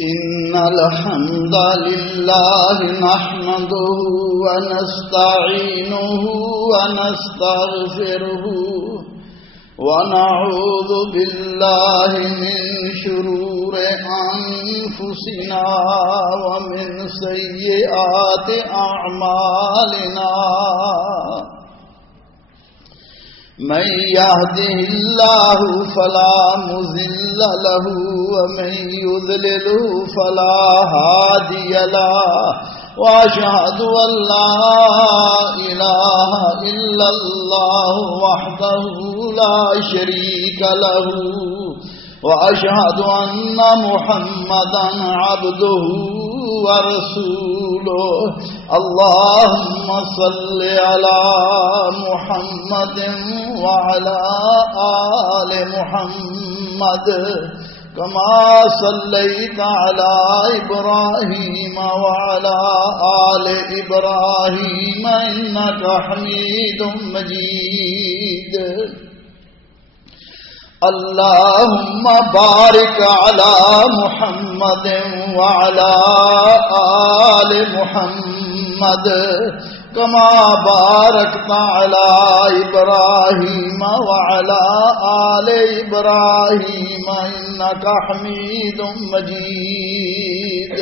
إن الحمد لله نحمده ونستعينه ونستغفره ونعوذ بالله من شرور أنفسنا ومن سيئات أعمالنا من يهده الله فلا مضل له ومن يضلل فلا هادي له وأشهد أن لا إله إلا الله وحده لا شريك له وأشهد أن محمدا عبده ورسوله اللهم صل على محمد وعلى آل محمد كما صليت على إبراهيم وعلى آل إبراهيم إنك حميد مجيد اللهم بارك على محمد وعلى آل محمد كما باركت على إبراهيم وعلى آل إبراهيم إنك حميد مجيد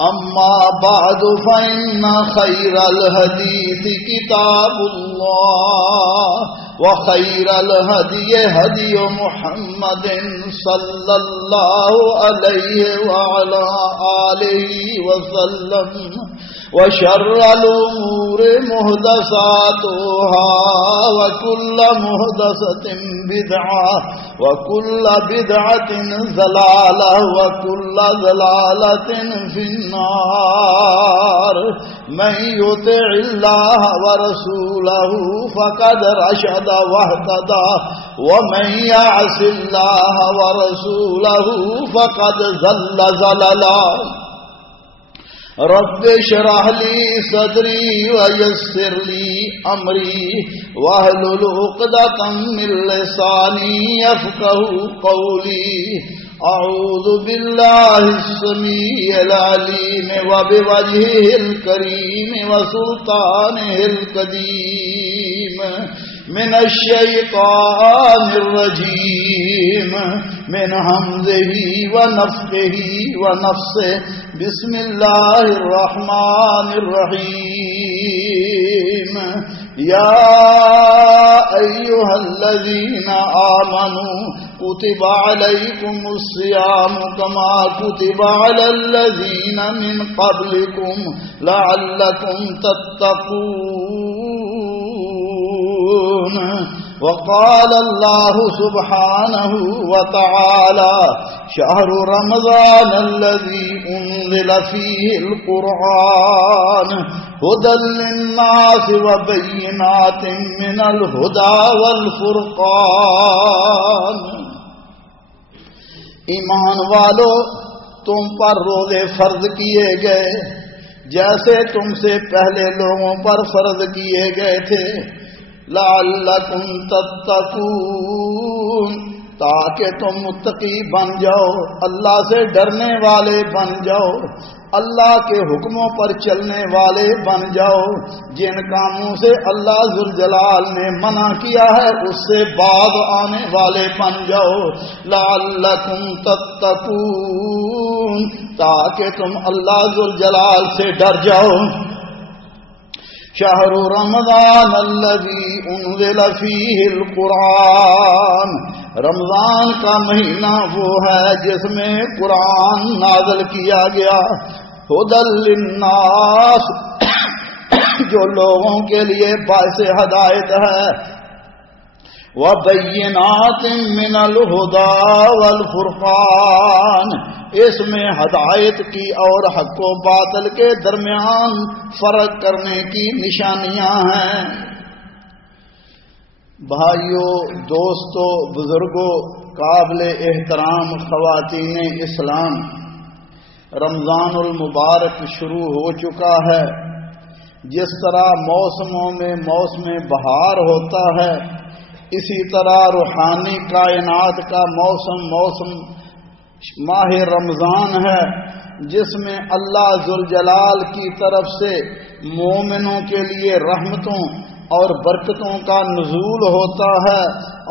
أما بعد فإن خير الحديث كتاب الله وخير الهدي هدي محمد صلى الله عليه وعلى آله وسلم وشر الأمور محدثاتها وكل محدثة بدعة وكل بدعة ضلالة وكل ضلالة في النار من يطع الله ورسوله فقد رشد واهتدى ومن يعص الله ورسوله فقد ضل ضلالا رب اشرح لي صدري ويسر لي أمري واحلل عقدة من لساني يفقهوا قولي أعوذ بالله السميع العليم وبوجهه الكريم وسلطانه القديم من الشيطان الرجيم من همزه ونفخه ونفسه بسم الله الرحمن الرحيم يا أيها الذين آمنوا كتب عليكم الصيام كما كتب على الذين من قبلكم لعلكم تتقون وقال الله سبحانه وتعالى شهر رمضان الذي أنزل فيه القرآن هدى للناس وبينات من الهدى والفرقان ایمان والو تم پر روزے فرض کیے گئے جیسے تم سے پہلے لوگوں پر فرض کیے گئے تھے لعلکم تتقون تاکہ تم متقی بن جاؤ اللہ سے ڈرنے والے بن جاؤ اللہ کے حکموں پر چلنے والے بن جاؤ جن کاموں سے اللہ ذوالجلال نے منع کیا ہے اس سے باز آنے والے بن جاؤ لعلکم تتقون تاکہ تم اللہ ذوالجلال سے ڈر جاؤ شہر رمضان الذی انزل فیہ القرآن رمضان کا مہینہ وہ ہے جس میں قرآن نازل کیا گیا ہدی للناس جو لوگوں کے لیے باعث ہدایت ہے وبینات من الہدی والفرقان اس میں ہدایت کی اور حق و باطل کے درمیان فرق کرنے کی نشانیاں ہیں بھائیوں دوستوں بزرگوں قابل احترام خواتین اسلام رمضان المبارک شروع ہو چکا ہے جس طرح موسموں میں موسم بہار ہوتا ہے اسی طرح روحانی کائنات کا موسم ماہ رمضان ہے جس میں اللہ ذوالجلال کی طرف سے مومنوں کے لیے رحمتوں اور برکتوں کا نزول ہوتا ہے،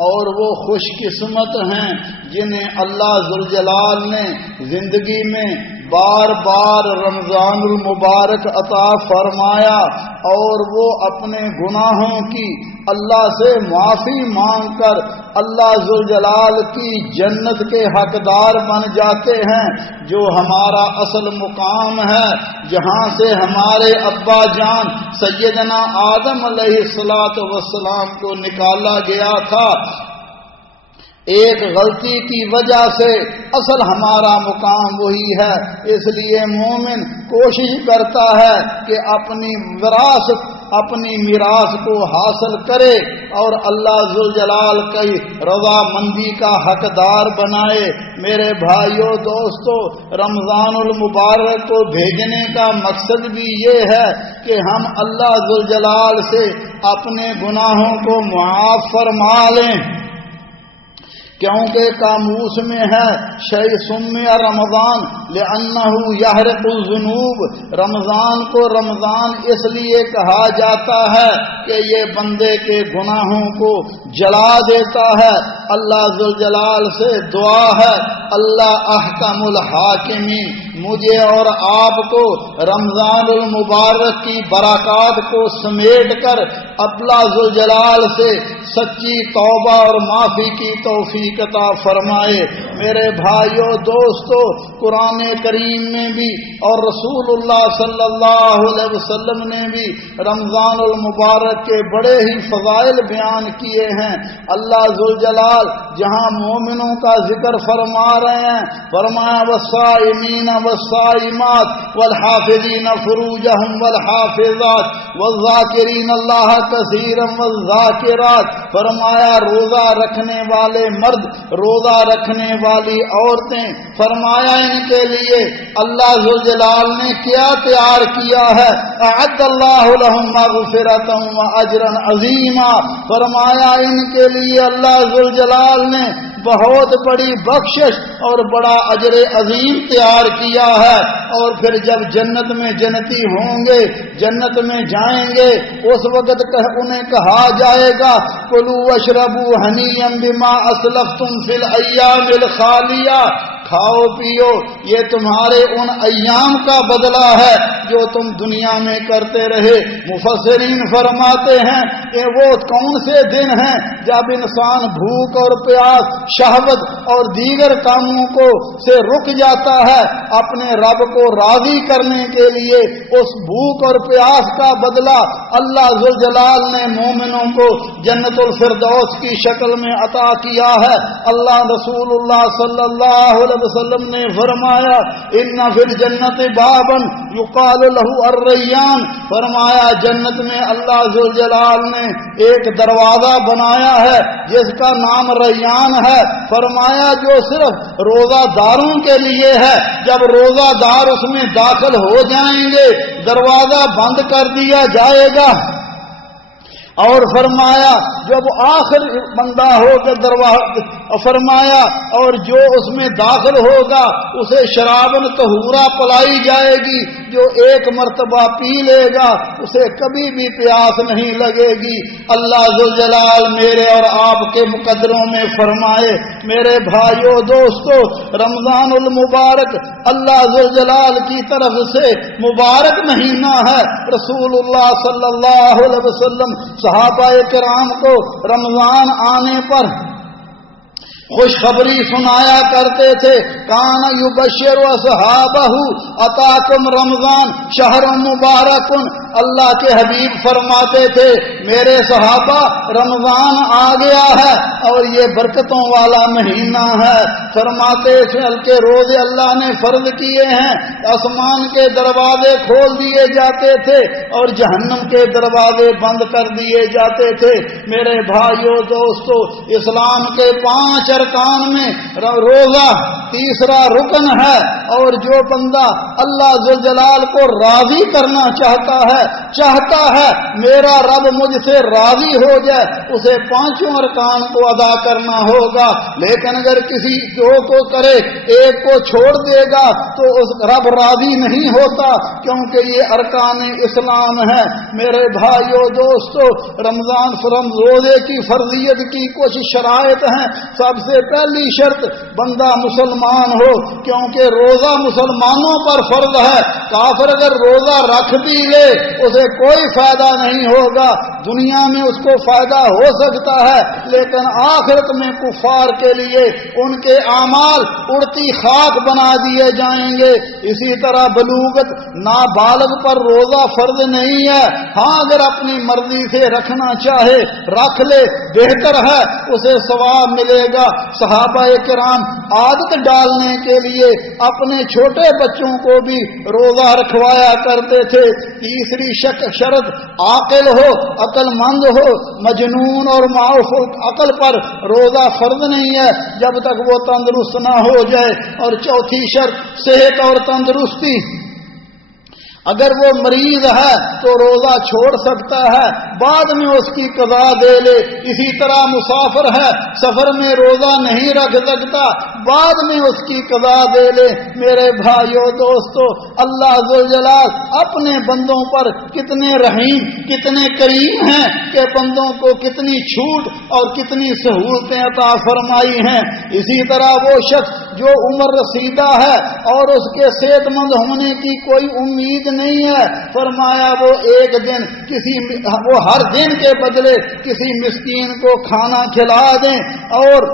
اور وہ خوش قسمت ہیں جنہیں اللہ ذوالجلال نے زندگی میں بار بار رمضان المبارک عطا فرمایا، اور وہ اپنے گناہوں کی اللہ سے معافی مانگ کر اللہ ذوالجلال کی جنت کے حقدار بن جاتے ہیں، جو ہمارا اصل مقام ہے، جہاں سے ہمارے ابا جان سیدنا آدم علیہ السلام کو نکالا گیا تھا۔ ایک غلطی کی وجہ سے اصل ہمارا مقام وہی ہے، اس لیے مومن کوشش کرتا ہے کہ اپنی وراثت، اپنی میراث کو حاصل کرے اور اللہ ذوالجلال کی رضا مندی کا حقدار بنائے۔ میرے بھائیوں دوستو، رمضان المبارک کو بھیجنے کا مقصد بھی یہ ہے کہ ہم اللہ ذوالجلال سے اپنے گناہوں کو معاف فرما لیں، کیونکہ قاموس میں ہے شیء سمّی رمضان لأنہ یحرق الذنوب، رمضان کو رمضان اس لیے کہا جاتا ہے کہ یہ بندے کے گناہوں کو جلا دیتا ہے۔ اللہ ذوالجلال سے دعا ہے، اللہ احکم الحاکمین، مجھے اور آپ کو رمضان المبارک کی برکات کو سمیٹ کر اللہ ذوالجلال سے سچی توبہ اور معافی کی توفیق عطا فرمائے۔ میرے بھائیوں دوستو، قرآن کریم میں بھی اور رسول اللہ صلی اللہ علیہ وسلم نے بھی رمضان المبارک کے بڑے ہی فضائل بیان کیے ہیں۔ اللہ ذوالجلال جہاں مومنوں کا ذکر فرما رہے ہیں، فرمایا والصائمین والصائمات والحافظین فروجہم والحافظات والذاکرین اللہ کثیرا والذاکرات، فرمایا روزہ رکھنے والے مرد، روزہ رکھنے والی عورتیں، فرمایا ان کے لیے اللہ ذوالجلال نے کیا تیار کیا ہے، اعد اللہ لہم مغفرۃ واجرا عظیما، فرمایا ان کے لیے اللہ ذوالجلال نے بہت بڑی بخشش اور بڑا اجر عظیم تیار کیا ہے۔ اور پھر جب جنت میں جنتی ہوں گے، جنت میں جائیں گے، اس وقت انہیں کہا جائے گا کلوا واشربوا ہنیئا بما اسلفتم فی الایام الخالیہ، کھاؤ پیو، یہ تمہارے ان ایام کا بدلہ ہے جو تم دنیا میں کرتے رہے۔ مفسرین فرماتے ہیں کہ وہ کون سے دن ہیں جب انسان بھوک اور پیاس، شہوت اور دیگر کاموں کو سے رک جاتا ہے، اپنے رب کو راضی کرنے کے لیے اس بھوک اور پیاس کا بدلہ اللہ ذوالجلال نے مومنوں کو جنت الفردوس کی شکل میں عطا کیا ہے۔ اللہ رسول اللہ صلی اللہ علیہ وسلم نے فرمایا ان فی الجنت بابا یقال له الریان، فرمایا جنت میں اللہ ذوالجلال نے ایک دروازہ بنایا ہے جس کا نام ریان ہے، فرمایا جو صرف روزہ داروں کے لیے ہے، جب روزہ دار اس میں داخل ہو جائیں گے دروازہ بند کر دیا جائے گا، اور فرمایا جب آخر بندہ ہو کر دروازہ، فرمایا اور جو اس میں داخل ہوگا اسے شرابن طہورا پلائی جائے گی، جو ایک مرتبہ پی لے گا اسے کبھی بھی پیاس نہیں لگے گی۔ اللہ ذوالجلال میرے اور آپ کے مقدروں میں فرمائے۔ میرے بھائیوں دوستو، رمضان المبارک اللہ ذوالجلال کی طرف سے مبارک مہینہ ہے۔ رسول اللہ صلی اللہ علیہ وسلم صحابہ کرام کو رمضان آنے پر خوشخبری سنایا کرتے تھے، کان یبشر اصحابہ اتاکم رمضان شہر مبارک، اللہ کے حبیب فرماتے تھے میرے صحابہ رمضان آ گیا ہے اور یہ برکتوں والا مہینہ ہے، فرماتے تھے کے روزے اللہ نے فرض کیے ہیں، آسمان کے دروازے کھول دیے جاتے تھے اور جہنم کے دروازے بند کر دیے جاتے تھے۔ میرے بھائیوں دوستو، اسلام کے 5 ارکان میں روزہ تیسرا رکن ہے، اور جو بندہ اللہ ذوالجلال کو راضی کرنا چاہتا ہے ہے، چاہتا ہے میرا رب مجھ سے راضی ہو جائے، اسے پانچوں ارکان کو ادا کرنا ہوگا۔ لیکن اگر کسی دو کو کرے ایک کو چھوڑ دے گا تو اس رب راضی نہیں ہوتا، کیونکہ یہ ارکان اسلام ہے۔ میرے بھائیو دوستو، رمضان روزے کی فرضیت کی کچھ شرائط ہیں۔ سب سے پہلی شرط بندہ مسلمان ہو، کیونکہ روزہ مسلمانوں پر فرض ہے۔ کافر اگر روزہ رکھ بھی لے اسے کوئی فائدہ نہیں ہوگا، دنیا میں اس کو فائدہ ہو سکتا ہے لیکن آخرت میں کفار کے لیے ان کے اعمال اڑتی خاک بنا دیے جائیں گے۔ اسی طرح بلوغت نابالغ پر روزہ فرض نہیں ہے، ہاں اگر اپنی مرضی سے رکھنا چاہے رکھ لے، بہتر ہے، اسے ثواب ملے گا۔ صحابہ کرام عادت ڈالنے کے لیے اپنے چھوٹے بچوں کو بھی روزہ رکھوایا کرتے تھے۔ تیسری شرط عاقل ہو، عقل مند ہو۔ مجنون اور معاف عقل پر روزہ فرض نہیں ہے جب تک وہ تندرست نہ ہو جائے۔ اور چوتھی شرط صحت اور تندرستی، اگر وہ مریض ہے تو روزہ چھوڑ سکتا ہے، بعد میں اس کی قضا دے لے۔ اسی طرح مسافر ہے، سفر میں روزہ نہیں رکھ سکتا، بعد میں اس کی قضا دے لے۔ میرے بھائیو دوستو، اللہ ذوالجلال اپنے بندوں پر کتنے رحیم، کتنے کریم ہیں کہ بندوں کو کتنی چھوٹ اور کتنی سہولتیں عطا فرمائی ہیں۔ اسی طرح وہ شخص جو عمر رسیدہ ہے اور اس کے صحت مند ہونے کی کوئی امید نہیں ہے، فرمایا وہ ایک دن وہ ہر دن کے بدلے کسی مسکین کو کھانا کھلا دیں۔ اور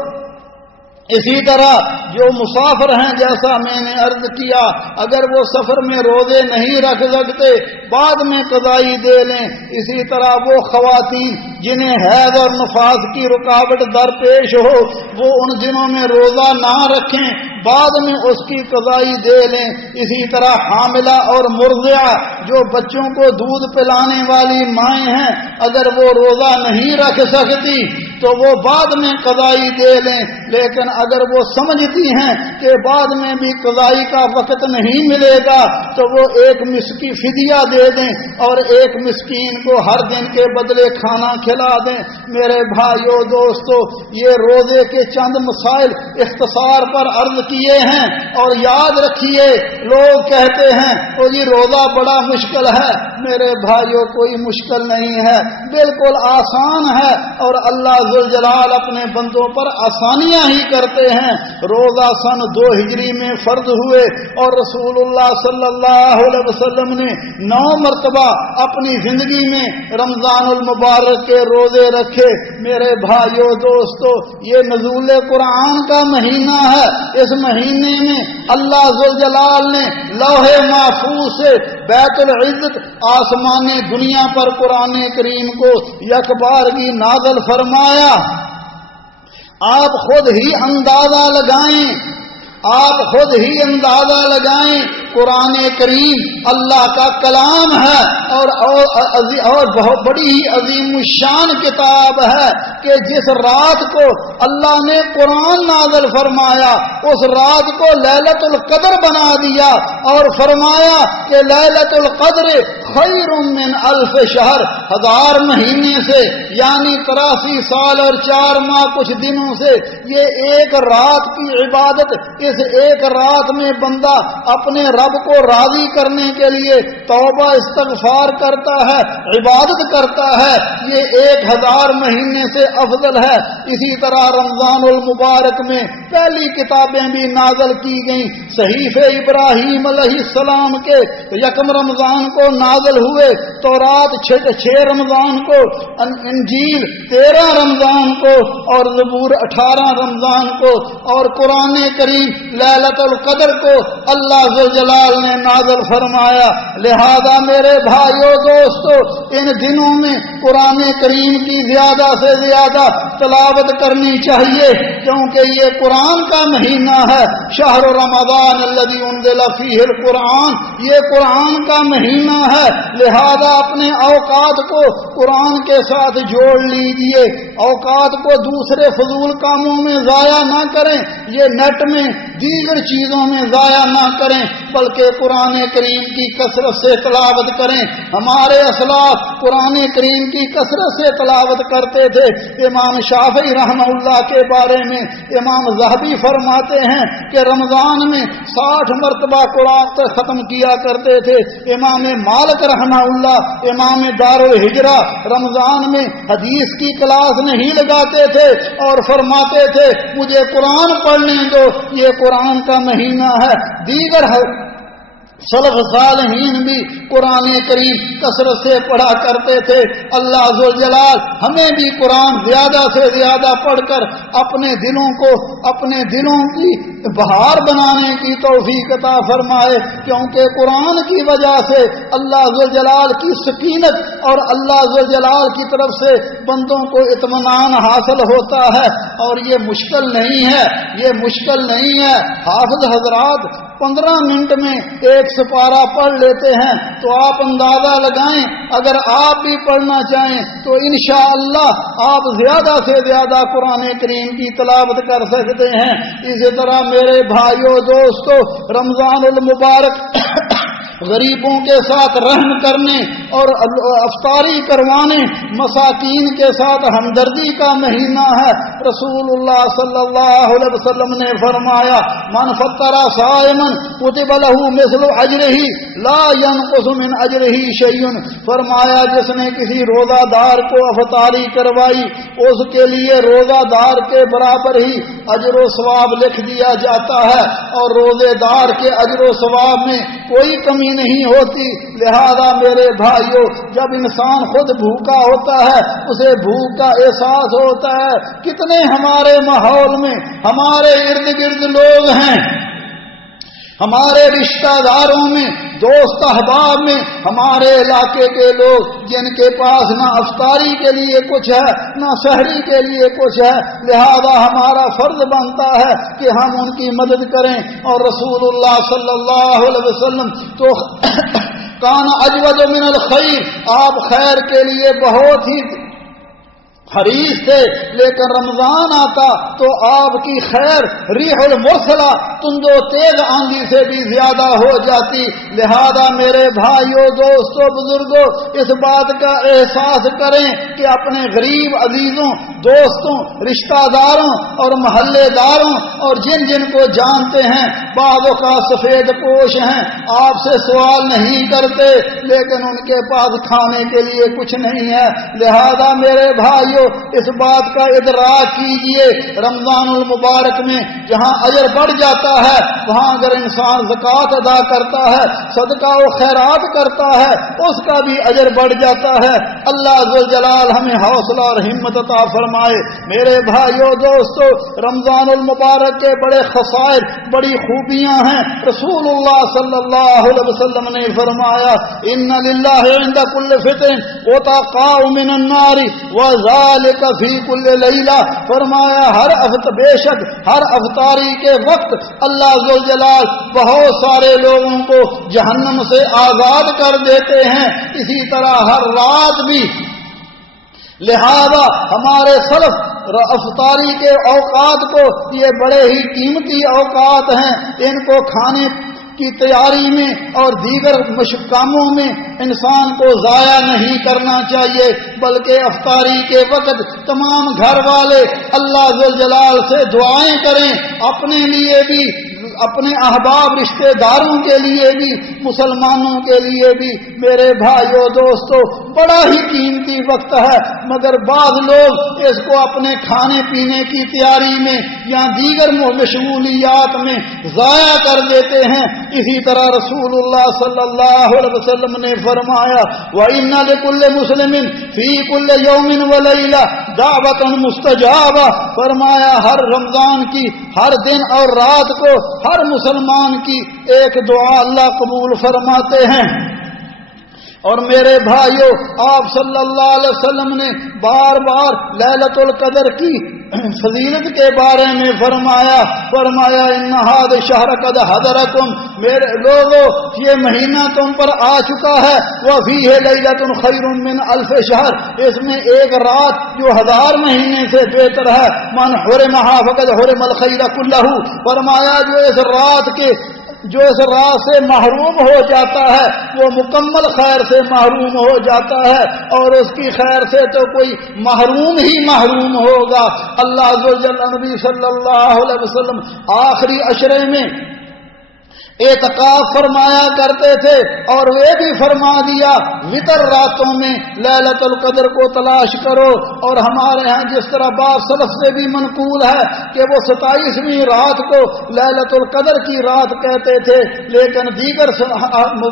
اسی طرح جو مسافر ہیں، جیسا میں نے عرض کیا، اگر وہ سفر میں روزے نہیں رکھ سکتے بعد میں قضائی دے لیں۔ اسی طرح وہ خواتین جنہیں حیض اور نفاس کی رکاوٹ درپیش ہو وہ ان دنوں میں روزہ نہ رکھیں، بعد میں اس کی قضائی دے لیں۔ اسی طرح حاملہ اور مرضعہ جو بچوں کو دودھ پلانے والی مائیں ہیں، اگر وہ روزہ نہیں رکھ سکتی تو وہ بعد میں قضائی دے لیں، لیکن اگر وہ سمجھتی ہیں کہ بعد میں بھی قضائی کا وقت نہیں ملے گا تو وہ ایک مسکی فدیہ دے دیں اور ایک مسکین کو ہر دن کے بدلے کھانا کھلا دیں۔ میرے بھائیو دوستو، یہ روزے کے چند مسائل اختصار پر عرض کیے ہیں۔ اور یاد رکھیے، لوگ کہتے ہیں وہ جی روزہ بڑا مشکل ہے۔ میرے بھائیو، کوئی مشکل نہیں ہے، بالکل آسان ہے، اور اللہ ذوالجلال اپنے بندوں پر آسانیاں ہی کرتے ہیں۔ روزہ سن 2 ہجری میں فرض ہوئے اور رسول اللہ صلی اللہ علیہ وسلم نے 9 مرتبہ اپنی زندگی میں رمضان المبارک کے روزے رکھے۔ میرے بھائیو دوستو، یہ نزول قرآن کا مہینہ ہے۔ اس مہینے میں اللہ ذوالجلال نے لوح محفوظ سے بیت العزت آسمان دنیا پر قرآن کریم کو یکبارگی نازل فرمایا۔ آپ خود ہی اندازہ لگائیں، قرآن کریم اللہ کا کلام ہے اور بہت بڑی ہی عظیم الشان کتاب ہے کہ جس رات کو اللہ نے قرآن نازل فرمایا اس رات کو لیلۃ القدر بنا دیا اور فرمایا کہ لیلۃ القدر خیر من 1000 شہر، 1000 مہینے سے، یعنی 83 سال اور 4 ماہ کچھ دنوں سے یہ ایک رات کی عبادت، اس ایک رات میں بندہ اپنے رب کو راضی کرنے کے لیے توبہ استغفار کرتا ہے، عبادت کرتا ہے، یہ 1000 مہینے سے افضل ہے۔ اسی طرح رمضان المبارک میں پہلی کتابیں بھی نازل کی گئیں۔ صحیفے ابراہیم علیہ السلام کے 1 رمضان کو نازل ہوئے، تورات 6 رمضان کو، انجیل 13 رمضان کو، اور زبور 18 رمضان کو، اور قرآن کریم لیلۃ القدر کو اللہ ذوالجلال نے نازل فرمایا۔ لہذا میرے بھائیو دوستو، ان دنوں میں قرآن کریم کی زیادہ سے زیادہ تلاوت کرنی چاہیے، کیونکہ یہ قرآن کا مہینہ ہے۔ شہر رمضان الذی انزل فیہ القرآن، یہ قرآن کا مہینہ ہے، لہذا اپنے اوقات کو قرآن کے ساتھ جوڑ لیجئے، اوقات کو دوسرے فضول کاموں میں ضائع نہ کریں، یہ نیٹ میں دیگر چیزوں میں ضائع نہ کریں۔ بلکہ قرآن کریم کی کثرت سے تلاوت کریں۔ ہمارے اسلاف قرآن کریم کی کثرت سے تلاوت کرتے تھے۔ امام شافعی رحمہ اللہ کے بارے میں امام ذہبی فرماتے ہیں کہ رمضان میں 60 مرتبہ قرآن ختم کیا کرتے تھے۔ امام مالک رحمہ اللہ امام دار الہجرہ رمضان میں حدیث کی کلاس نہیں لگاتے تھے اور فرماتے تھے مجھے قرآن پڑھنے دو، یہ قرآن کا مہینہ ہے۔ دیگر سلف صالحین بھی قرآن کریم کثرت سے پڑھا کرتے تھے۔ اللہ ذوالجلال ہمیں بھی قرآن زیادہ سے زیادہ پڑھ کر اپنے دلوں کی بہار بنانے کی توفیق عطا فرمائے، کیونکہ قرآن کی وجہ سے اللہ ذوالجلال کی سکینت اور اللہ ذوالجلال کی طرف سے بندوں کو اطمینان حاصل ہوتا ہے، اور یہ مشکل نہیں ہے۔ حافظ حضرات 15 منٹ میں ایک سپارہ پڑھ لیتے ہیں، تو آپ اندازہ لگائیں اگر آپ بھی پڑھنا چاہیں تو انشاءاللہ آپ زیادہ سے زیادہ قرآن کریم کی تلاوت کر سکتے ہیں۔ اسی طرح میرے بھائیوں دوستو، رمضان المبارک غریبوں کے ساتھ رحم کرنے اور افطاری کروانے، مساکین کے ساتھ ہمدردی کا مہینہ ہے۔ رسول اللہ صلی اللہ علیہ وسلم نے فرمایا من فطر صائما کتب له مثل اجرہ لا ينقص من اجرہ شیء، فرمایا جس نے کسی روزہ دار کو افطاری کروائی اس کے لیے روزہ دار کے برابر ہی اجر و ثواب لکھ دیا جاتا ہے، اور روزے دار کے اجر و ثواب میں کوئی کمی نہیں ہوتی۔ لہذا میرے بھائیوں، جب انسان خود بھوکا ہوتا ہے اسے بھوک کا احساس ہوتا ہے۔ کتنے ہمارے ماحول میں ہمارے ارد گرد لوگ ہیں، ہمارے رشتہ داروں میں، دوست احباب میں، ہمارے علاقے کے لوگ جن کے پاس نہ افطاری کے لیے کچھ ہے نہ سحری کے لیے کچھ ہے، لہذا ہمارا فرض بنتا ہے کہ ہم ان کی مدد کریں۔ اور رسول اللہ صلی اللہ علیہ وسلم تو کان اجود من الخیر، آپ خیر کے لیے بہت ہی حریص تھے، لیکن رمضان آتا تو آپ کی خیر ریح المرسلہ تند و تیز آندھی سے بھی زیادہ ہو جاتی۔ لہذا میرے بھائیوں دوستوں بزرگوں، اس بات کا احساس کریں کہ اپنے غریب عزیزوں، دوستوں، رشتہ داروں اور محلے داروں اور جن جن کو جانتے ہیں، بعضوں کا سفید پوش ہیں، آپ سے سوال نہیں کرتے لیکن ان کے پاس کھانے کے لیے کچھ نہیں ہے۔ لہذا میرے بھائیوں، اس بات کا ادراک کیجئے، رمضان المبارک میں جہاں اجر بڑھ جاتا ہے وہاں اگر انسان زکوٰۃ ادا کرتا ہے، صدقہ و خیرات کرتا ہے، اس کا بھی اجر بڑھ جاتا ہے۔ اللہ ذوالجلال ہمیں حوصلہ اور ہمت عطا فرمائے۔ میرے بھائیوں دوستو، رمضان المبارک کے بڑے خصائص، بڑی خوبیاں ہیں۔ رسول اللہ صلی اللہ علیہ وسلم نے فرمایا ان للہ عند کل فطر عتقاء من النار وذلک فی کل لیلہ، فرمایا بے شک ہر افطاری کے وقت اللہ ذوالجلال بہت سارے لوگوں کو جہنم سے آزاد کر دیتے ہیں، اسی طرح ہر رات بھی۔ لہذا ہمارے سلف افطاری کے اوقات کو، یہ بڑے ہی قیمتی اوقات ہیں، ان کو کھانے کی تیاری میں اور دیگر کاموں میں انسان کو ضائع نہیں کرنا چاہیے، بلکہ افطاری کے وقت تمام گھر والے اللہ ذوالجلال سے دعائیں کریں، اپنے لیے بھی، اپنے احباب رشتہ داروں کے لیے بھی، مسلمانوں کے لیے بھی۔ میرے بھائیوں دوستو، بڑا ہی قیمتی وقت ہے، مگر بعض لوگ اس کو اپنے کھانے پینے کی تیاری میں یا دیگر مشغولیات میں ضائع کر دیتے ہیں۔ اسی طرح رسول اللہ صلی اللہ علیہ وسلم نے فرمایا وَإِنَّ لِكُلِّ مُسْلِمٍ فِي كُلِّ يَوْمٍ وَلَيْلَةٍ دَعْوَةً مُسْتَجَابَةً، فرمایا ہر رمضان کی ہر دن اور رات کو ہر مسلمان کی ایک دعا اللہ قبول فرماتے ہیں۔ اور میرے بھائیوں، آپ صلی اللہ علیہ وسلم نے بار بار لیلۃ القدر کی فضیلت کے بارے میں فرمایا ان ھذا الشہر قد حضرکم، میرے لوگوں یہ مہینہ تم پر آ چکا ہے، وفیہ لیلۃ خیر من الف شہر، اس میں ایک رات جو 1000 مہینے سے بہتر ہے۔ من حرمھا فقد حرم الخیر کلہ، فرمایا جو اس رات کے جو اس راہ سے محروم ہو جاتا ہے وہ مکمل خیر سے محروم ہو جاتا ہے، اور اس کی خیر سے تو کوئی محروم ہی محروم ہوگا۔ اللہ عز و جل نبی صلی اللہ علیہ وسلم آخری عشرے میں اعتکاف فرمایا کرتے تھے، اور وہ بھی فرما دیا وتر راتوں میں لیلۃ القدر کو تلاش کرو، اور ہمارے ہاں جس طرح بعض سلف سے بھی منقول ہے کہ وہ 27ویں رات کو لیلۃ القدر کی رات کہتے تھے، لیکن دیگر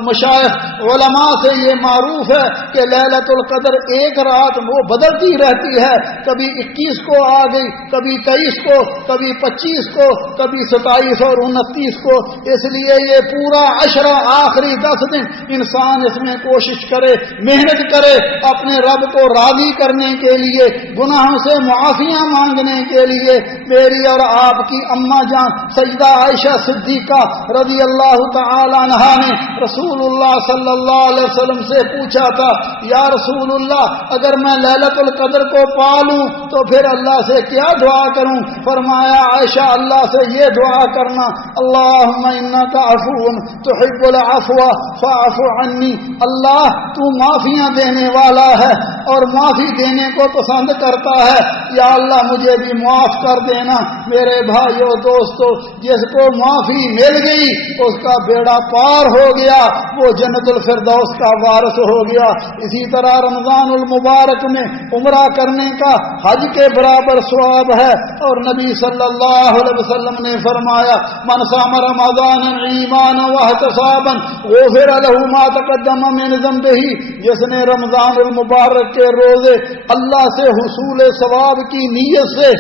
مشائخ علماء سے یہ معروف ہے کہ لیلۃ القدر ایک رات وہ بدلتی رہتی ہے، کبھی 21 کو آ گئی، کبھی 23 کو، کبھی 25 کو، کبھی 27 اور 29 کو، اس لیے یہ پورا عشرہ آخری 10 دن انسان اس میں کوشش کرے، محنت کرے اپنے رب کو راضی کرنے کے لیے، گناہوں سے معافیاں مانگنے کے لیے۔ میری اور آپ کی اماں جان سیدہ عائشہ صدیقہ رضی اللہ تعالی عنہا نے رسول اللہ صلی اللہ علیہ وسلم سے پوچھا تھا، یا رسول اللہ اگر میں لیلۃ القدر کو پا لوں تو پھر اللہ سے کیا دعا کروں؟ فرمایا عائشہ اللہ سے یہ دعا کرنا، اللہم انک عفو تحب العفو فاعف عنی، اللہ تو معافیاں دینے والا ہے اور معافی دینے کو پسند کرتا ہے، یا اللہ مجھے بھی معاف کر دینا۔ میرے بھائیو دوستو، جس کو معافی مل گئی اس کا بیڑا پار ہو گیا، وہ جنت الفردوس کا وارث ہو گیا۔ اسی طرح رمضان المبارک میں عمرہ کرنے کا حج کے برابر ثواب ہے، اور نبی صلی اللہ علیہ وسلم نے فرمایا من صام رمضان ایمانا واحتسابا غفر له ما تقدم من ذنبه، جس نے رمضان المبارک کے روزے اللہ سے حصول ثواب کی نیت سے،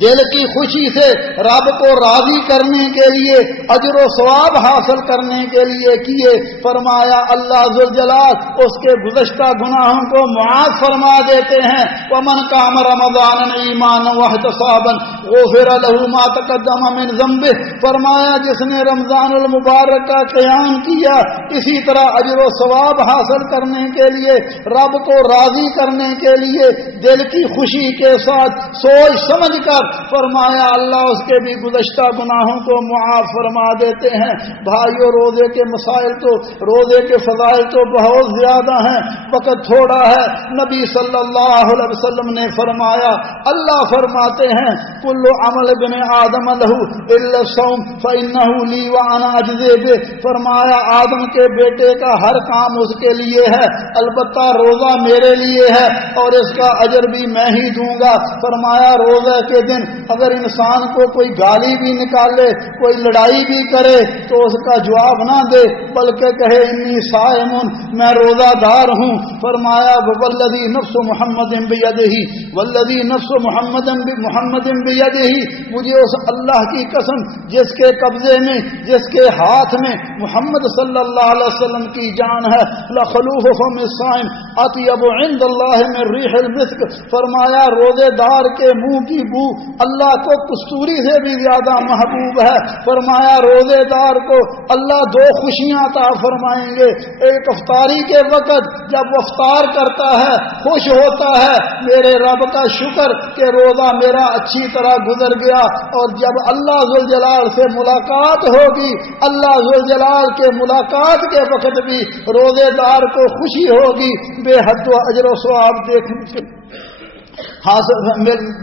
دل کی خوشی سے رب کو راضی کرنے کے لیے، اجر و ثواب حاصل کرنے کے لیے کیے، فرمایا اللہ ذوالجلال اس کے گزشتہ گناہوں کو معاف فرما دیتے ہیں۔ ومن قام رمضان ایمانا واحتسابا غفر له ما تقدم من ذنبه، فرمایا جس نے رمضان المبارک کا قیام کیا اسی طرح اجر و ثواب حاصل کرنے کے لیے، رب کو راضی کرنے کے لیے دل کی خوشی کے ساتھ سوچ سمجھ کر، فرمایا اللہ اس کے بھی گزشتہ گناہوں کو معاف فرما دیتے ہیں۔ بھائیو روزے کے مسائل تو، روزے کے فضائل تو بہت زیادہ ہیں، وقت تھوڑا ہے۔ نبی صلی اللہ علیہ وسلم نے فرمایا، اللہ فرماتے ہیں کل عمل ابن آدم لہ الا الصوم فانہ لی وانا اجزی بہ، فرمایا آدم کے بیٹے کا ہر کام اس کے لیے ہے، البتہ روزہ میرے لیے ہے اور اس کا اجر بھی میں ہی دوں گا۔ فرمایا روزہ کے دن اگر انسان کو کوئی گالی بھی نکالے، کوئی لڑائی بھی کرے تو اس کا جواب نہ دے، بلکہ کہے انی صائم، میں روزہ دار ہوں۔ فرمایا والذی نفس محمد بیدہ، والذی نفس محمد بیدہ، مجھے اس اللہ کی قسم جس کے قبضے میں، جس کے ہاتھ میں محمد صلی اللہ علیہ وسلم کی جان ہے، لخلوف فم الصائم اطیب عند اللہ من ریح المسک، فرمایا روزے دار کے منہ کی بو اللہ کو کستوری سے بھی زیادہ محبوب ہے۔ فرمایا روزے دار کو اللہ دو خوشیاں عطا فرمائیں گے، ایک افطاری کے وقت جب وہ افطار کرتا ہے خوش ہوتا ہے میرے رب کا شکر کہ روزہ میرا اچھی طرح گزر گیا، اور جب اللہ ذوالجلال سے ملاقات ہوگی، اللہ ذوالجلال کے ملاقات کے وقت بھی روزے دار کو خوشی ہوگی، بے حد و اجر و ثواب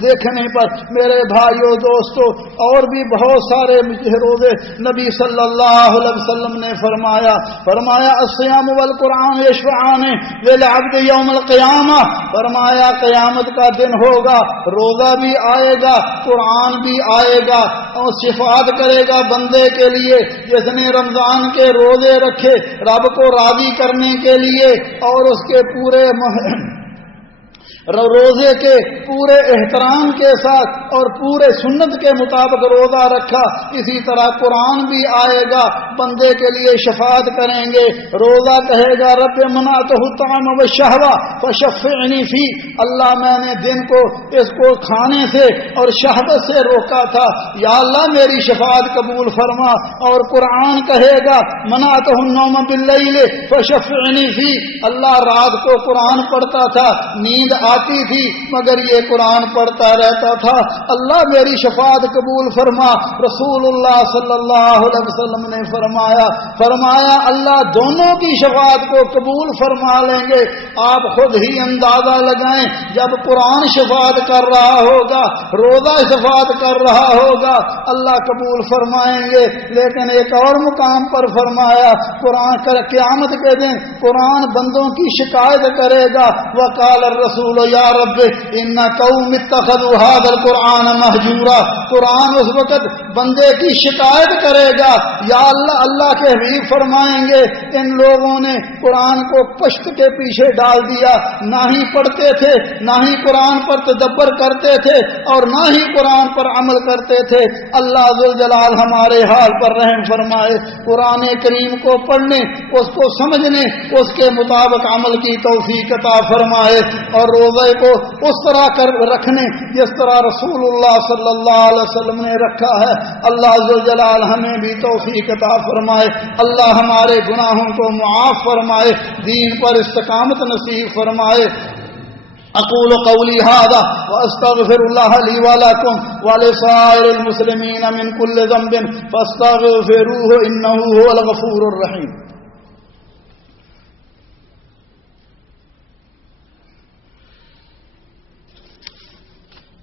دیکھنے پر۔ میرے بھائیو دوستو، اور بھی بہت سارے روزے نبی صلی اللہ علیہ وسلم نے فرمایا الصیام والقرآن یشفعان للعبد یوم القیامہ، فرمایا قیامت کا دن ہوگا، روزہ بھی آئے گا، قرآن بھی آئے گا اور شفاعت کرے گا بندے کے لیے جس نے رمضان کے روزے رکھے رب کو راضی کرنے کے لیے، اور اس کے پورے روزے کے پورے احترام کے ساتھ اور پورے سنت کے مطابق روزہ رکھا، اسی طرح قرآن بھی آئے گا بندے کے لیے شفاعت کریں گے۔ روزہ کہے گا رب منعتہ الطعام والشہوہ فشفعنی فی، اللہ میں نے دن کو اس کو کھانے سے اور شہوت سے روکا تھا، یا اللہ میری شفاعت قبول فرما۔ اور قرآن کہے گا منعتہ النوم باللیل فشفعنی فی، اللہ رات کو قرآن پڑھتا تھا، نیند آتی تھی مگر یہ قرآن پڑھتا رہتا تھا. اللہ میری شفاعت قبول فرما. رسول اللہ صلی اللہ علیہ وسلم نے فرمایا اللہ دونوں کی شفاعت کو قبول فرما لیں گے. آپ خود ہی اندازہ لگائیں, جب قرآن شفاعت کر رہا ہوگا, روزہ شفاعت کر رہا ہوگا, اللہ قبول فرمائیں گے. لیکن ایک اور مقام پر فرمایا قرآن قیامت کے دن قرآن بندوں کی شکایت کرے گا. وقال الرسول یا رب ان قوم اتخذوا هذا القرآن مہجورا. قرآن اس وقت بندے کی شکایت کرے گا, یا اللہ, اللہ کے حبیب فرمائیں گے ان لوگوں نے قرآن کو پشت کے پیچھے ڈال دیا, نہ ہی پڑھتے تھے, نہ ہی قرآن پر تدبر کرتے تھے, اور نہ ہی قرآن پر عمل کرتے تھے. اللہ ذوالجلال ہمارے حال پر رحم فرمائے. قرآن کریم کو پڑھنے, اس کو سمجھنے, اس کے مطابق عمل کی توفیق عطا فرمائے, اور روزے کو اس طرح کر رکھنے جس طرح رسول اللہ صلی اللہ علیہ وسلم نے رکھا ہے. اللہ ذوالجلال ہمیں بھی توفیق عطا فرمائے. اللہ ہمارے گناہوں کو معاف فرمائے, دین پر استقامت نصیب فرمائے. اقول قولی هذا واستغفر الله لي ولكم ولسائر المسلمين من كل ذنب فاستغفروه انه هو الغفور الرحيم.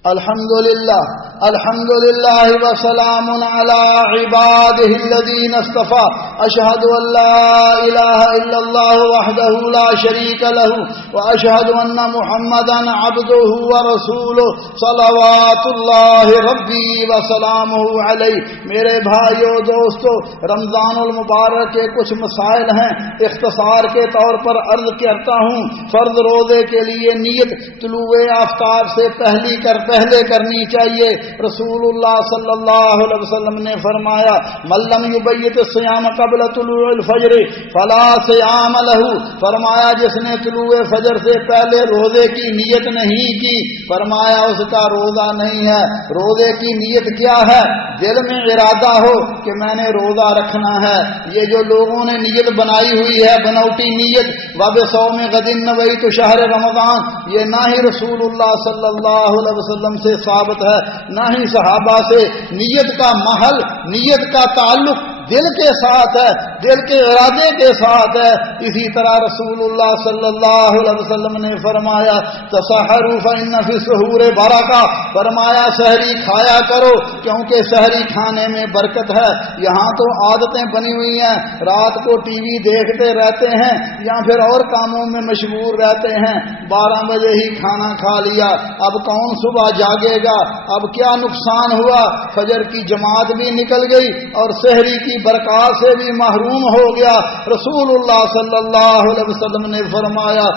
الحمد لله وسلام على عباده الذين اصطفى. اشهد ان لا اله الا الله وحده لا شريك له واشهد ان محمدا عبده ورسوله صلوات الله ربي وسلامه عليه. میرے بھائیو دوستو, رمضان المبارک کے کچھ مسائل ہیں, اختصار کے طور پر عرض کرتا ہوں. فرض روزے کے لیے نیت طلوع آفتاب سے پہلے کرنی چاہیے. رسول اللہ صلی اللہ علیہ وسلم نے فرمایا من لم یبیت الصیام قبل طلوع الفجر فلا صیام له. فرمایا جس نے طلوع فجر سے پہلے روزے کی نیت نہیں کی, فرمایا اس کا روزہ نہیں ہے. روزے کی نیت کیا ہے؟ دل میں ارادہ ہو کہ میں نے روزہ رکھنا ہے. یہ جو لوگوں نے نیت بنائی ہوئی ہے, بنوٹی نیت, وبصوم غد نویت شہر رمضان, یہ نہ ہی رسول اللہ صلی اللہ علیہ وسلم سے ثابت ہے, نہ ہی صحابہ سے. نیت کا محل, نیت کا تعلق دل کے ساتھ ہے, دل کے ارادے کے ساتھ ہے. اسی طرح رسول اللہ صلی اللہ علیہ وسلم نے فرمایا تسحروا فإن فی السحور برکہ. فرمایا سحری کھایا کرو کیونکہ سحری کھانے میں برکت ہے. یہاں تو عادتیں بنی ہوئی ہیں, رات کو ٹی وی دیکھتے رہتے ہیں یا پھر اور کاموں میں مشغول رہتے ہیں. 12 بجے ہی کھانا کھا لیا, اب کون صبح جاگے گا؟ اب کیا نقصان ہوا؟ فجر کی جماعت بھی نکل گئی اور سحری کی برکات سے بھی محروم ہو گیا. رسول اللہ صلی اللہ علیہ وسلم نے فرمایا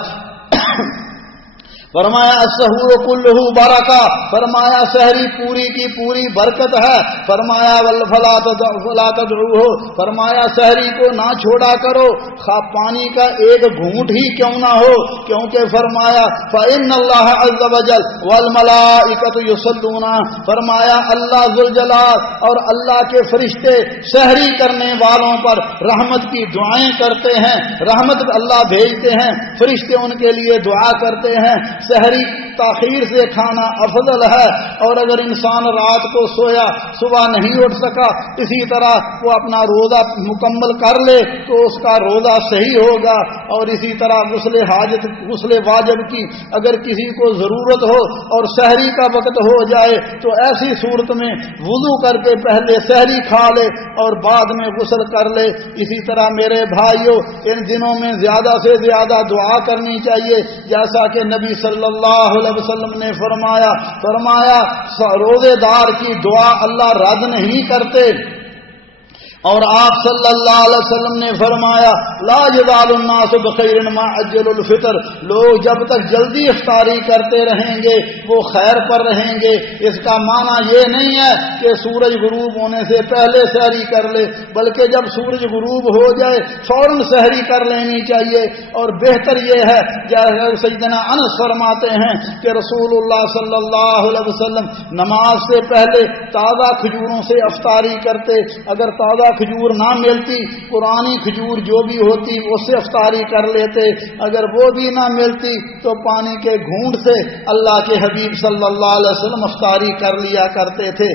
السحور کلہ برکہ. فرمایا سحری پوری کی پوری برکت ہے. فرمایا فلا تدعوہ. فرمایا سحری کو نہ چھوڑا کرو, خواہ پانی کا ایک گھونٹ ہی کیوں نہ ہو, کیونکہ فرمایا فإن اللہ عز وجل والملائکۃ یصلون. فرمایا اللہ ذوالجلال اور اللہ کے فرشتے سحری کرنے والوں پر رحمت کی دعائیں کرتے ہیں, رحمت اللہ بھیجتے ہیں, فرشتے ان کے لیے دعا کرتے ہیں. سحری تاخیر سے کھانا افضل ہے, اور اگر انسان رات کو سویا صبح نہیں اٹھ سکا, اسی طرح وہ اپنا روزہ مکمل کر لے تو اس کا روزہ صحیح ہوگا. اور اسی طرح غسل حاجت, غسل واجب کی اگر کسی کو ضرورت ہو اور سحری کا وقت ہو جائے تو ایسی صورت میں وضو کر کے پہلے سحری کھا لے اور بعد میں غسل کر لے. اسی طرح میرے بھائیوں, ان دنوں میں زیادہ سے زیادہ دعا کرنی چاہیے, جیسا کہ نبی صلی اللہ علیہ وسلم نے فرمایا روزے دار کی دعا اللہ رد نہیں کرتے. اور آپ صلی اللہ علیہ وسلم نے فرمایا لا یزال الناس بخیر ما عجل الفطر. لوگ جب تک جلدی افطاری کرتے رہیں گے وہ خیر پر رہیں گے. اس کا معنی یہ نہیں ہے کہ سورج غروب ہونے سے پہلے سحری کر لے, بلکہ جب سورج غروب ہو جائے فوراً سحری کر لینی چاہیے. اور بہتر یہ ہے جیسے سیدنا انس فرماتے ہیں کہ رسول اللہ صلی اللہ علیہ وسلم نماز سے پہلے تازہ کھجوروں سے افطاری کرتے. اگر تازہ کھجور نہ ملتی پرانی کھجور جو بھی ہوتی اس سے افطاری کر لیتے، اگر وہ بھی نہ ملتی تو پانی کے گھونٹ سے اللہ کے حبیب صلی اللہ علیہ وسلم افطاری کر لیا کرتے تھے۔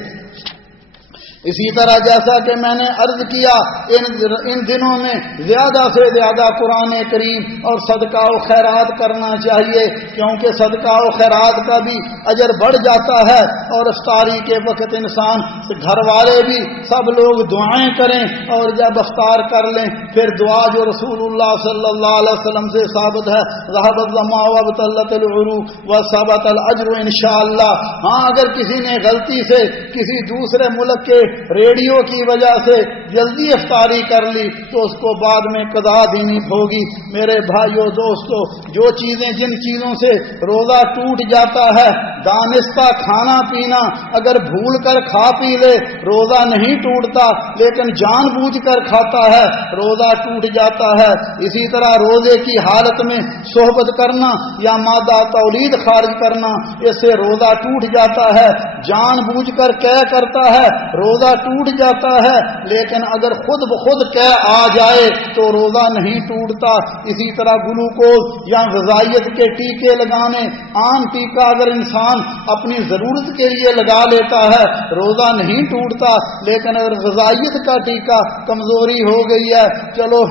اسی طرح جیسا کہ میں نے عرض کیا ان دنوں میں زیادہ سے زیادہ قرآن کریم اور صدقہ و خیرات کرنا چاہیے، کیونکہ صدقہ و خیرات کا بھی اجر بڑھ جاتا ہے، اور افطاری کے وقت انسان گھر والے بھی سب لوگ دعائیں کریں، اور جب افطار کر لیں پھر دعا جو رسول اللہ صلی اللہ علیہ وسلم سے ثابت ہے ذهب الظمأ وابتلت العروق وثبت الاجر انشاءاللہ۔ ہاں اگر کسی نے غلطی سے کسی دوسرے ملک کے ریڈیو کی وجہ سے جلدی افطاری کر لی تو اس کو بعد میں قضا دینی ہوگی۔ میرے بھائیو دوستو، جو چیزیں جن چیزوں سے روزہ ٹوٹ جاتا ہے، دانستہ کھانا پینا، اگر بھول کر کھا پی لے روزہ نہیں ٹوٹتا، لیکن جان بوجھ کر کھاتا ہے روزہ ٹوٹ جاتا ہے۔ اسی طرح روزے کی حالت میں صحبت کرنا یا مادہ تولید خارج کرنا، اس سے روزہ ٹوٹ جاتا ہے۔ جان بوجھ کر کیا کرتا ہے روزہ ٹوٹ جاتا ہے، لیکن اگر خود بخود کہہ آ جائے تو روزہ نہیں ٹوٹتا۔ اسی طرح گلوکوز یا غذائیت کے ٹیکے لگانے، عام ٹیکہ اگر انسان اپنی ضرورت کے لیے لگا لیتا ہے روزہ نہیں ٹوٹتا، لیکن اگر غذائیت کا ٹیکہ کمزوری ہو گئی ہے، چلو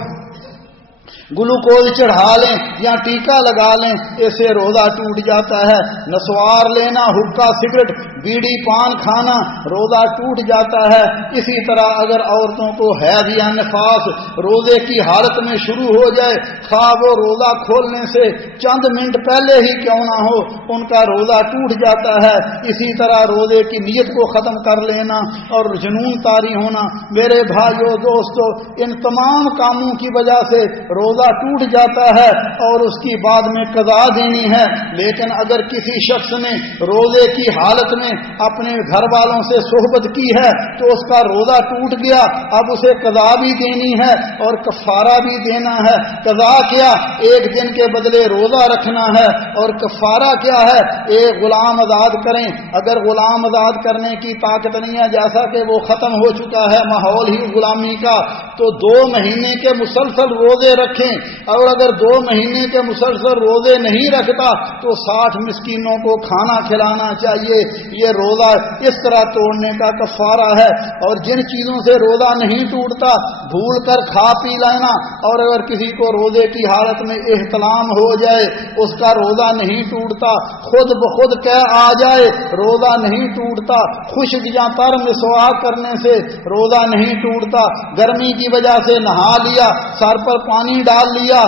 گلوکوز چڑھا لیں یا ٹیکہ لگا لیں، اسے روزہ ٹوٹ جاتا ہے۔ نسوار لینا، حقہ سگریٹ بیڑی پان کھانا روزہ ٹوٹ جاتا ہے۔ اسی طرح اگر عورتوں کو حیض یا نفاس روزے کی حالت میں شروع ہو جائے، خواہ وہ روزہ کھولنے سے چند منٹ پہلے ہی کیوں نہ ہو، ان کا روزہ ٹوٹ جاتا ہے۔ اسی طرح روزے کی نیت کو ختم کر لینا اور جنون طاری ہونا۔ میرے بھائیو دوستو، ان تمام کاموں کی وجہ سے روزہ ٹوٹ جاتا ہے اور اس کی بعد میں قضا دینی ہے۔ لیکن اگر کسی شخص نے روزے کی حالت میں اپنے گھر والوں سے صحبت کی ہے تو اس کا روزہ ٹوٹ گیا، اب اسے قضا بھی دینی ہے اور کفارہ بھی دینا ہے۔ قضا کیا؟ ایک دن کے بدلے روزہ رکھنا ہے، اور کفارہ کیا ہے؟ ایک غلام آزاد کریں۔ اگر غلام آزاد کرنے کی طاقت نہیں ہے، جیسا کہ وہ ختم ہو چکا ہے ماحول ہی غلامی کا، تو 2 مہینے کے مسلسل روزے رکھیں، اور اگر 2 مہینے کے مسلسل روزے نہیں رکھتا تو 60 مسکینوں کو کھانا کھلانا چاہیے۔ یہ روزہ اس طرح توڑنے کا کفارہ ہے۔ اور جن چیزوں سے روزہ نہیں ٹوٹتا، بھول کر کھا پی لینا، اور اگر کسی کو روزے کی حالت میں احتلام ہو جائے اس کا روزہ نہیں ٹوٹتا، خود بخود کہہ آ جائے روزہ نہیں ٹوٹتا، خشک یا تر مسواک کرنے سے روزہ نہیں ٹوٹتا، گرمی کی وجہ سے نہا لیا، سر پر پانی ڈال لیا،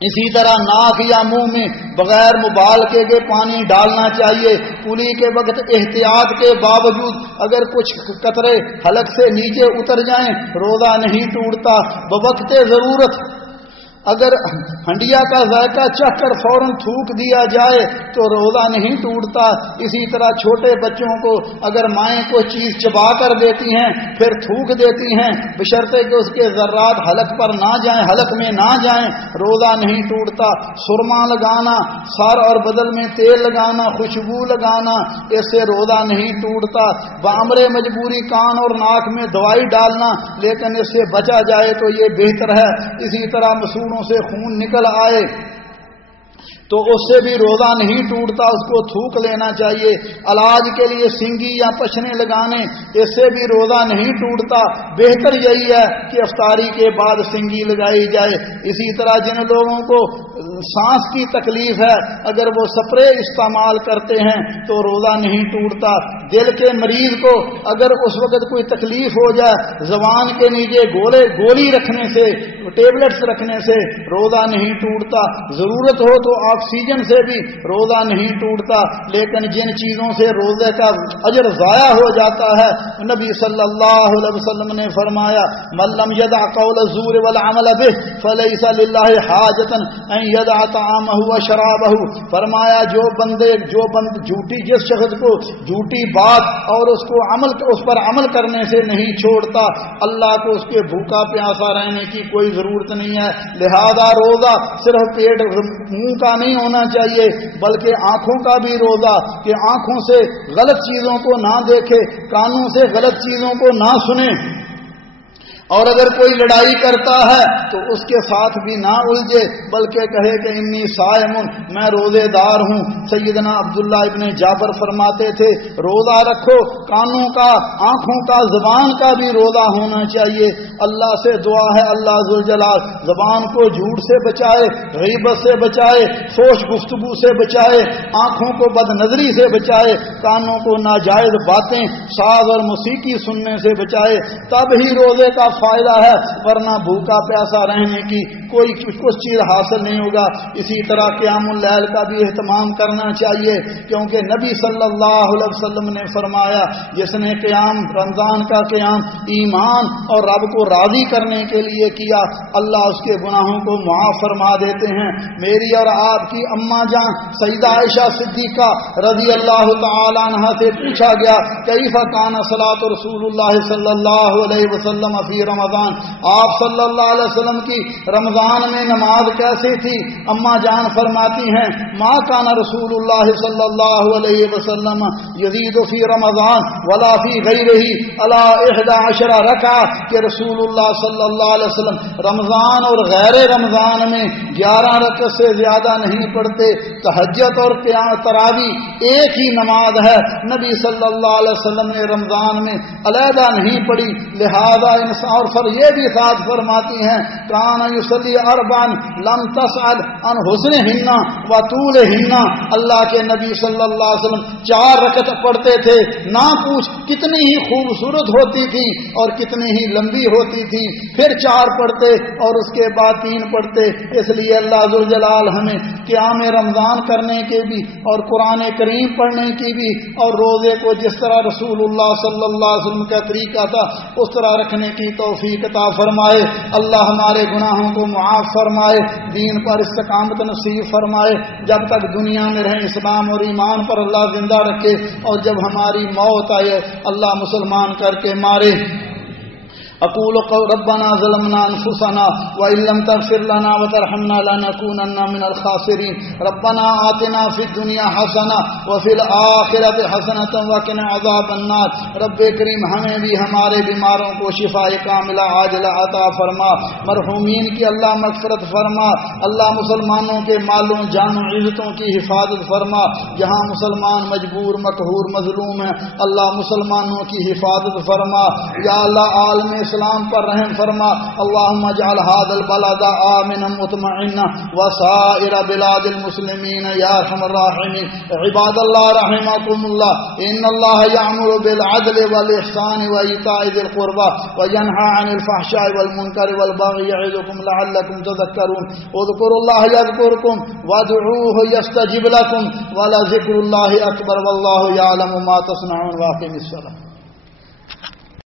اسی طرح ناک یا منہ میں بغیر مبالغے کے پانی ڈالنا چاہیے۔ کلی کے وقت احتیاط کے باوجود اگر کچھ قطرے حلق سے نیچے اتر جائیں روزہ نہیں ٹوٹتا۔ بوقت ضرورت اگر ہنڈیا کا ذائقہ چکھ کر فوراً تھوک دیا جائے تو روزہ نہیں ٹوٹتا۔ اسی طرح چھوٹے بچوں کو اگر مائیں کوئی چیز چبا کر دیتی ہیں پھر تھوک دیتی ہیں، بشرطے کہ اس کے ذرات حلق پر نہ جائیں، حلق میں نہ جائیں، روزہ نہیں ٹوٹتا۔ سرما لگانا، سر اور بدن میں تیل لگانا، خوشبو لگانا، اس سے روزہ نہیں ٹوٹتا۔ بامر مجبوری کان اور ناک میں دوائی ڈالنا، لیکن اس سے بچا جائے تو یہ بہتر ہے۔ اسی طرح مسوڑوں سے خون نکل آئے تو اس سے بھی روزہ نہیں ٹوٹتا، اس کو تھوک لینا چاہیے۔ علاج کے لیے سنگی یا پچھنے لگانے، اس سے بھی روزہ نہیں ٹوٹتا۔ بہتر یہی ہے کہ افطاری کے بعد سنگی لگائی جائے۔ اسی طرح جن لوگوں کو سانس کی تکلیف ہے اگر وہ سپرے استعمال کرتے ہیں تو روزہ نہیں ٹوٹتا۔ دل کے مریض کو اگر اس وقت کوئی تکلیف ہو جائے، زبان کے نیچے گولی رکھنے سے، ٹیبلٹس رکھنے سے روزہ نہیں ٹوٹتا۔ ضرورت ہو تو آکسیجن سے بھی روزہ نہیں ٹوٹتا۔ لیکن جن چیزوں سے روزے کا اجر ضائع ہو جاتا ہے، نبی صلی اللہ علیہ وسلم نے فرمایا من لم يدع قول الزور والعمل به فليس لله حاجة ان يدع طعامه وشرابه، فرمایا جو بند جھوٹی، جس شخص کو جھوٹی بات اور اس پر عمل کرنے سے نہیں چھوڑتا، اللہ کو اس کے بھوکا پیاسا رہنے کی کوئی ضرورت نہیں ہے۔ لہذا روزہ صرف پیٹ منہ کا نہیں ہونا چاہیے بلکہ آنکھوں کا بھی روزہ، کہ آنکھوں سے غلط چیزوں کو نہ دیکھے، کانوں سے غلط چیزوں کو نہ سنے، اور اگر کوئی لڑائی کرتا ہے تو اس کے ساتھ بھی نہ الجھے، بلکہ کہے کہ انی صائم، میں روزے دار ہوں۔ سیدنا عبداللہ ابن جابر فرماتے تھے روزہ رکھو، کانوں کا، آنکھوں کا، زبان کا بھی روزہ ہونا چاہیے۔ اللہ سے دعا ہے اللہ ذوالجلال زبان کو جھوٹ سے بچائے، غیبت سے بچائے، فحش گفتگو سے بچائے، آنکھوں کو بد نظری سے بچائے، کانوں کو ناجائز باتیں، ساز اور موسیقی سننے سے بچائے، تب ہی روزے کا فائدہ ہے، ورنہ بھوکا پیاسا رہنے کی کوئی کچھ چیز حاصل نہیں ہوگا۔ اسی طرح قیام اللیل کا بھی اہتمام کرنا چاہیے، کیونکہ نبی صلی اللہ علیہ وسلم نے فرمایا جس نے قیام رمضان کا قیام ایمان اور رب کو راضی کرنے کے لیے کیا، اللہ اس کے گناہوں کو معاف فرما دیتے ہیں۔ میری اور آپ کی اماں جان سیدہ عائشہ صدیقہ رضی اللہ تعالی عنہا سے پوچھا گیا کیف کان صلاۃ رسول اللہ صلی اللہ علیہ وسلم فی رمضان، آپ صلی اللہ علیہ وسلم کی رمضان میں نماز کیسی تھی؟ اماں جان فرماتی ہیں ما کان رسول اللہ صلی اللہ علیہ وسلم یزید فی رمضان ولا فی غیرہ علی 11 رکعہ، کہ رسول اللہ صلی اللہ علیہ وسلم رمضان اور غیر رمضان میں 11 رکعت سے زیادہ نہیں پڑھتے۔ تہجد اور تراویح ایک ہی نماز ہے، نبی صلی اللہ علیہ وسلم نے رمضان میں علیحدہ نہیں پڑھی، لہذا اور پھر یہ بھی ساتھ فرماتی ہیں کان یصلی اربعا لم تسأل عن حسنہن و طولہن، اللہ کے نبی صلی اللہ علیہ وسلم 4 رکعت پڑھتے تھے، نہ پوچھ کتنی ہی خوبصورت ہوتی تھی اور کتنی ہی لمبی ہوتی تھی، پھر 4 پڑھتے اور اس کے بعد 3 پڑھتے۔ اس لیے اللہ ذوالجلال ہمیں قیام رمضان کرنے کے بھی اور قرآن کریم پڑھنے کی بھی اور روزے کو جس طرح رسول اللہ صلی اللہ علیہ وسلم کا طریقہ تھا اس طرح رکھنے کی توفیق عطا فرمائے۔ اللہ ہمارے گناہوں کو معاف فرمائے، دین پر استقامت نصیب فرمائے، جب تک دنیا میں رہیں اسلام اور ایمان پر اللہ زندہ رکھے، اور جب ہماری موت آئے اللہ مسلمان کر کے مارے۔ اقول ربنا ظلمنا انفسنا وان لم تغفر لنا وترحمنا لنكونن من الخاسرين ربنا آتنا في الدنيا حسنه وفي الاخره حسنه وقنا عذاب النار۔ رب کریم ہمیں بھی ہمارے بیماروں کو شفاء کاملہ عاجلہ عطا فرما، مرحومین کی اللہ مغفرت فرما، اللہ مسلمانوں کے مالوں جانوں عزتوں کی حفاظت فرما، جہاں مسلمان مجبور مقہور مظلوم ہیں اللہ مسلمانوں کی حفاظت فرما، یا اللہ عالم اسلام پر رحم فرما، اللہم اجعل هذا البلد آمنا مطمئنا وسائر بلاد المسلمین یا ارحم الراحمین۔ عباد اللہ رحمکم اللہ، ان اللہ یأمر بالعدل والاحسان وایتاء ذی القربى وینہی عن الفحشاء والمنکر والبغی یعظکم لعلکم تذکرون۔ اذکروا اللہ یذکرکم وادعوہ یستجب لکم ولذکر اللہ اکبر واللہ یعلم ما تصنعون۔ واقم الصلاۃ۔